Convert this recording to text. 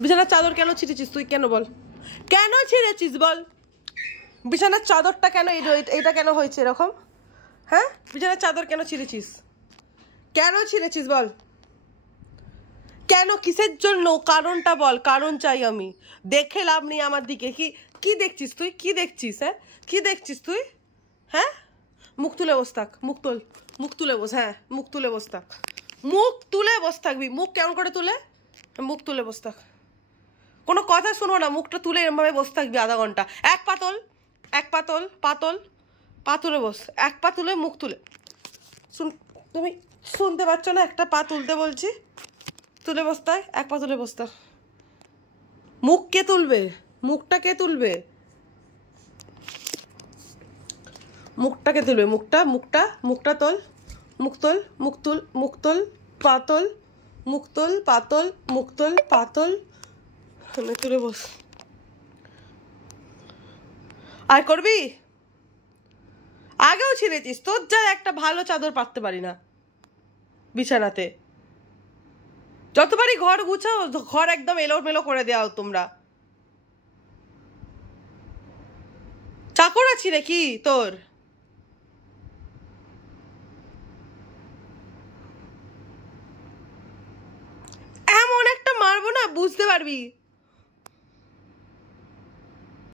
বিছানার চাদর কেন ছিঁড়েছিস তুই? কেন বল, কেন ছিঁড়েছিস বল? বিছানার চাদরটা কেন এটা কেন হয়েছে এরকম? হ্যাঁ, বিছানার চাদর কেন ছিঁড়েছিস? কেন ছিঁড়েছিস বল? কেন, কিসের জন্য? কারণটা বল, কারণ চাই আমি। দেখে লাভ নেই আমার দিকে। কি কি দেখছিস তুই? কি দেখছিস? হ্যাঁ, কি দেখছিস তুই? হ্যাঁ, মুখ তুলে বস থাক। মুখ তুল, মুখ তুলে বস। হ্যাঁ, মুখ তুলে বস থাক। মুখ তুলে বস থাকবি। মুখ কেমন করে তুলে? মুখ তুলে বস থাক। কোনো কথা শুনবো না, মুখটা তুলে এরমভাবে বসে থাকবি আধা ঘন্টা। এক পাতল, এক পাতল, পাতল, পা তুলে বস। এক পা তুলে, মুখ তুলে। তুমি শুনতে পাচ্ছ না? একটা পা তুলতে বলছি, তুলে বসতে। এক পা তুলে বসতে। মুখ কে তুলবে? মুখটা কে তুলবে? মুখটাকে তুলবে। মুখটা মুখটা মুখটা তোল। মুখ তোল, মুখ তুল, মুখ তোল, পাতল, মুখ তোল, পাতল, মুখ তোল, পাতল, তুলে বস। আর করবি? আগেও ছিঁড়েছিস। তোর যা একটা ভালো চাদর পাততে পারি না বিছানাতে। যতবারই ঘর গুছাও, ঘর একদম এলোমেলো করে দেওয়া তোমরা। চাকর আছি নাকি তোর? এমন একটা মারবো না, বুঝতে পারবি।